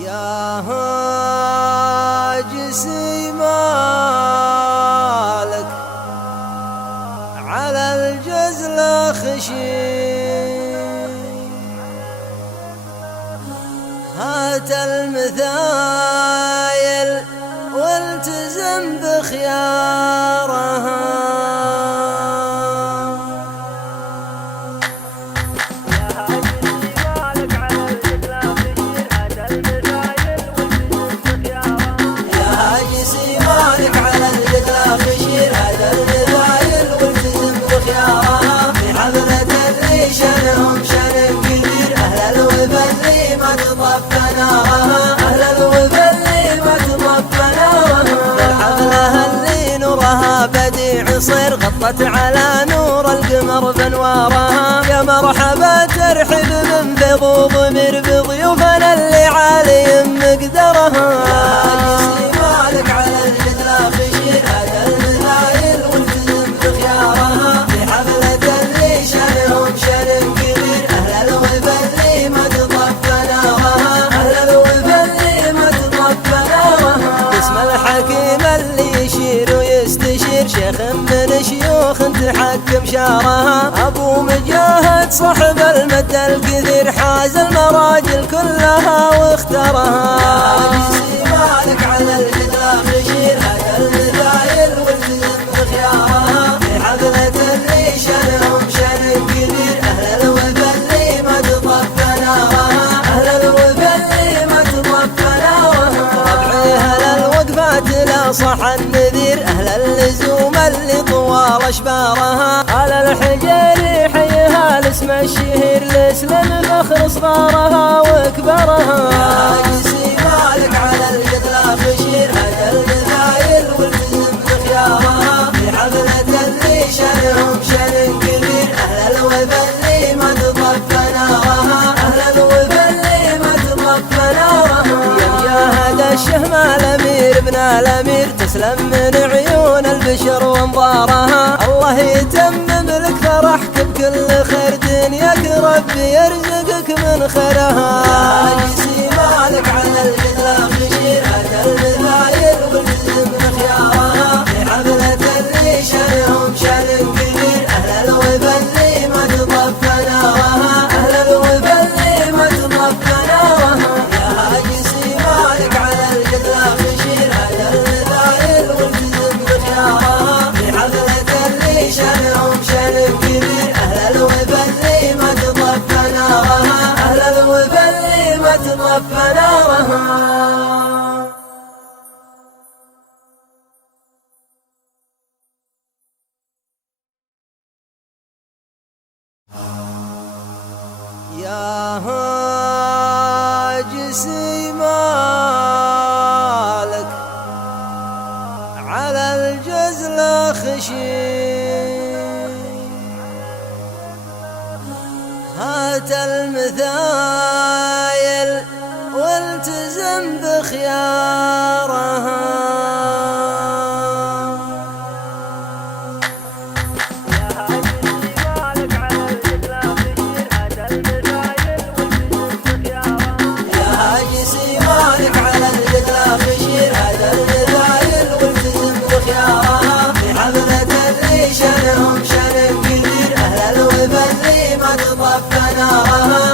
يا هاجسي مالك على الجزل خشي، هات المثايل والتزم بخيارها. أهل الوفا اللي ما تطفى نارها، بالحفلة اللي نورها بديع صير غطت على نور القمر بانوارها. يا مرحبا ترحب من فيض وضمير بضيوفنا اللي عالي مقدرها. يا مالك على الجدلة خشير، هذا المثايل والتزم بخيارها، في حفلة اللي شانهم شان كبير. أهل الوفا اللي ما تطفى نارها، أهل الوفا اللي ما تطفى نارها. باسم الحكيم اللي يشير ويستشير، شيخ من شيوخ تحكم شارها. أبو مجاهد صاحب المد الكثير، حاز المراجل كلها واختارها. يا مالك على الجدلة خشير، هذا المثايل والتزم بخيارها، في حفلة اللي شانهم شان كبير. أهل الوفا اللي ما تطفى نارها، أهل الوفا اللي ما تطفى نارها. ربعي أهل الوقفات لا صح النذير، أهل اللزوم اللي طوال أشبارها. على الحجر حيها الاسم الشهير، لسلم فخر صغارها وكبرها. يا جسي مالك على الجدلة خشير، هذا المثايل والتزم بخيارها، في حفلة اللي شانهم شان كبير. أهل الوفا اللي ما تطفى نارها، أهل الوفا اللي ما تطفى نارها. يا مجاهد الشهم الأمير ابن الأمير، تسلم من عيون البشر وانظارها. الله يتمم لك فرحك بكل خير، دنياك ربي يرزقك من خيرها. يا جسي مالك على الجدلة خشير، هذا المثايل والتزم بخيارها، في حفلة اللي شانهم شان كبير. أهل الوفا اللي ما تطفى نارها، أهل الوفا اللي ما تطفى نارها. يا جسي مالك على الجدلة خشير، هذا المثايل والتزم بخيارها، في حفلة اللي شانهم شان كبير. أهل الوفا اللي ما تطفى نارها، أهل الوفا اللي ما تطفى نارها. يا هاجسي مالك على الجزل خشي، هات المثايل والتزم بخيارها.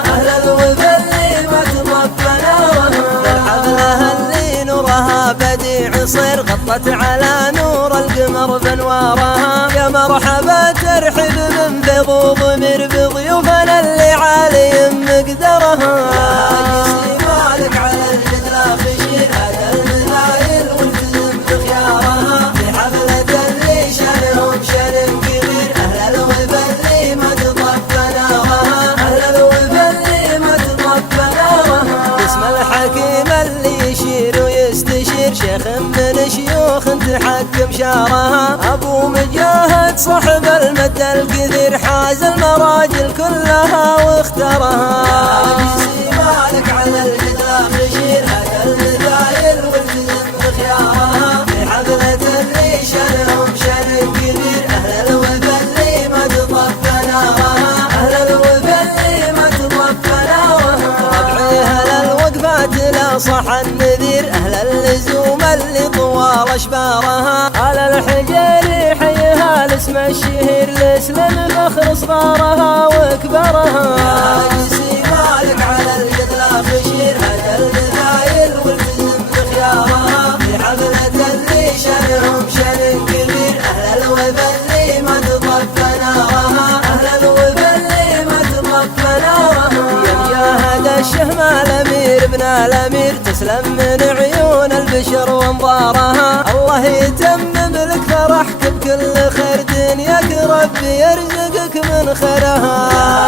أهل الوفا اللي ما تطفى نارها، بالحفلة اللي نورها بديع صير غطت على نور القمر بانوارها. يا مرحبا ترحب من فيض وضمير بضيوفنا اللي عالي مقدرها. يا جسي مالك على الجدلة خشير، هذا المثايل والتزم بخيارها، في حفلة اللي شانهم شان كبير. أهل الوفا اللي ما تطفى نارها، أهل الوفا اللي ما تطفى نارها. باسم الحكيم اللي يشير ويستشير، شيخ من شيوخ تحكم شارها. أبو مجاهد صاحب المد الكثير، حاز المراجل كلها واختارها. يا جسي مالك على الجدلة خشير، هذا المثايل والتزم بخيارها، في حفلة اللي شانهم شان كبير. أهل الوفا اللي ما تطفى نارها، أهل الوفا اللي ما تطفى نارها. ربعي أهل الوقفات لا نصح النذير أهل اللزوم اللي طوال أشبارها، على الحجر حيها الاسم الشهير لسلم فخر صغارها وكبرها. يا جسي مالك على القتلى خشير هذا المثايل والتزم بخيارها، في حفلة اللي شانهم شان كبير أهل الوفا اللي ما تطفى نارها، أهل الوفا اللي ما تطفى نارها. يا مجاهد الشهم الأمير ابن الأمير تسلم من عيون البشر وانظارها، الله يتمم لك فرحك بكل خير دنياك ربي يرزقك من خيرها.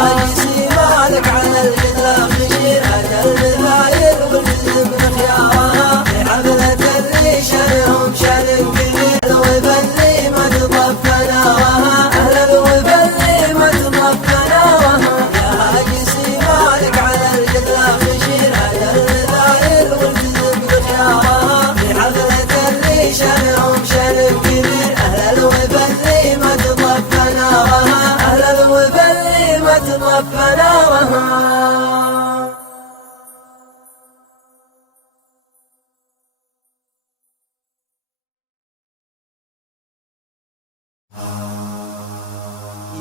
يا جسي مالك على القتلى خشير هذا المثايل والتزم بخيارها، في حفلة اللي شانهم شان كبير الوفا اللي ما تطفى نارها، أهل الوفا اللي ما تطفى نارها. يا جسي مالك على القتلى خشير هذا المثايل والتزم بخيارها، في حفلة اللي شانهم شان كبير أهل الوفا اللي ما تطفى نارها، أهل الوفا اللي ما تطفى نارها.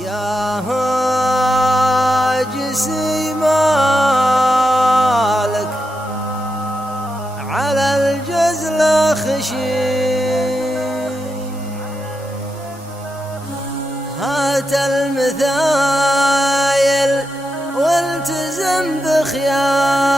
يا هاجسي مالك على الجزل خشير هات المثايل والتزم بخيارها،